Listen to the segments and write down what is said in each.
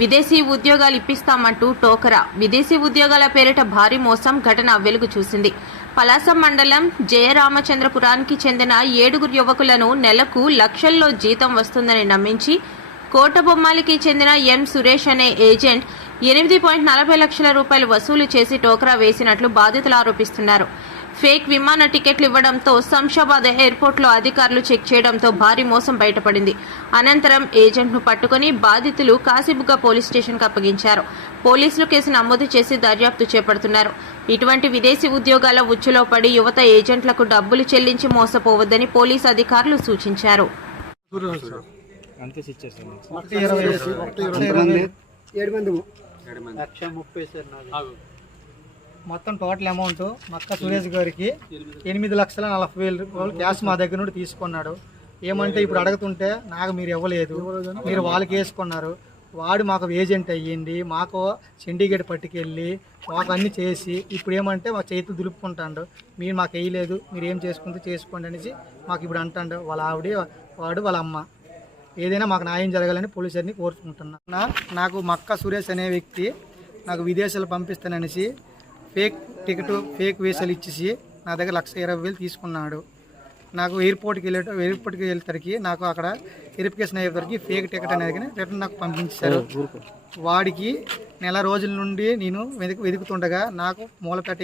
విదేశీ ఉద్యోగాలు ఇప్పిస్తామంటూ టోకరా. విదేశీ ఉద్యోగాల పేరిట భారీ మోసం ఘటన వెలుగు చూసింది. పలాస మండలం జయరామచంద్రపురానికి చెందిన 7 యువకులను నెలకు లక్షల్లో జీతం వస్తుందని నమ్మించి కోటబొమ్మాలికి చెందిన ఎం సురేష్ అనే ఏజెంట్ 8.40 లక్షల రూపాయలు వసూలు చేసి టోకరా వేసినట్లు బాధితులు ఆరోపిస్తున్నారు. ఫేక్ విమాన టికెట్లు ఇవ్వడంతో శంషాబాద్ ఎయిర్పోర్ట్లో అధికారులు చెక్ చేయడంతో భారీ మోసం బయటపడింది. అనంతరం ఏజెంట్ను పట్టుకుని బాధితులు కాశీబుగ్గ పోలీస్ స్టేషన్కు అప్పగించారు. పోలీసులు కేసు నమోదు చేసి దర్యాప్తు చేపడుతున్నారు. ఇటువంటి విదేశీ ఉద్యోగాల ఉచ్చులో పడి యువత ఏజెంట్లకు డబ్బులు చెల్లించి మోసపోవద్దని పోలీసు అధికారులు సూచించారు. మొత్తం టోటల్ అమౌంట్ మక్క సురేష్ గారికి 8,40,40,000 రూపాయలు క్యాష్ మా దగ్గర నుండి తీసుకున్నాడు. ఏమంటే ఇప్పుడు అడుగుతుంటే నాకు మీరు ఇవ్వలేదు, మీరు వాళ్ళకి వేసుకున్నారు. వాడు మాకు ఏజెంట్ అయ్యింది, మాకు సిండికేట్ పట్టుకెళ్ళి మాకు అన్నీ చేసి ఇప్పుడు ఏమంటే మా చేతులు దులుపుకుంటాడు. మీరు మాకు వేయలేదు, మీరు ఏం చేసుకుంటే చేసుకోండి అనేసి మాకు ఇప్పుడు అంటాడు. వాళ్ళ ఆవిడ, వాడు, వాళ్ళ అమ్మ. ఏదైనా మాకు న్యాయం జరగాలని పోలీసుని కోరుకుంటున్నా. నాకు మక్క సురేష్ అనే వ్యక్తి నాకు విదేశాలు పంపిస్తాననేసి ఫేక్ టికెట్, ఫేక్ వీసాలు ఇచ్చేసి నా దగ్గర 1,20,000 తీసుకున్నాడు. నాకు ఎయిర్పోర్ట్కి వెళ్ళేసరికి నాకు అక్కడ వెరిఫికేషన్ అయ్యేసరికి ఫేక్ టికెట్ అనేది రిటర్న్ నాకు పంపించారు. వాడికి నెల రోజుల నుండి నేను వెతుకుతుండగా నాకు మూలపేట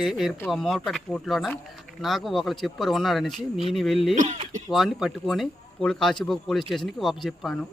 పోర్టులోన నాకు ఒకరు చెప్పారు ఉన్నాడనేసి నేను వెళ్ళి వాడిని పట్టుకొని కాశీబుగ్గ పోలీస్ స్టేషన్కి చెప్పాను.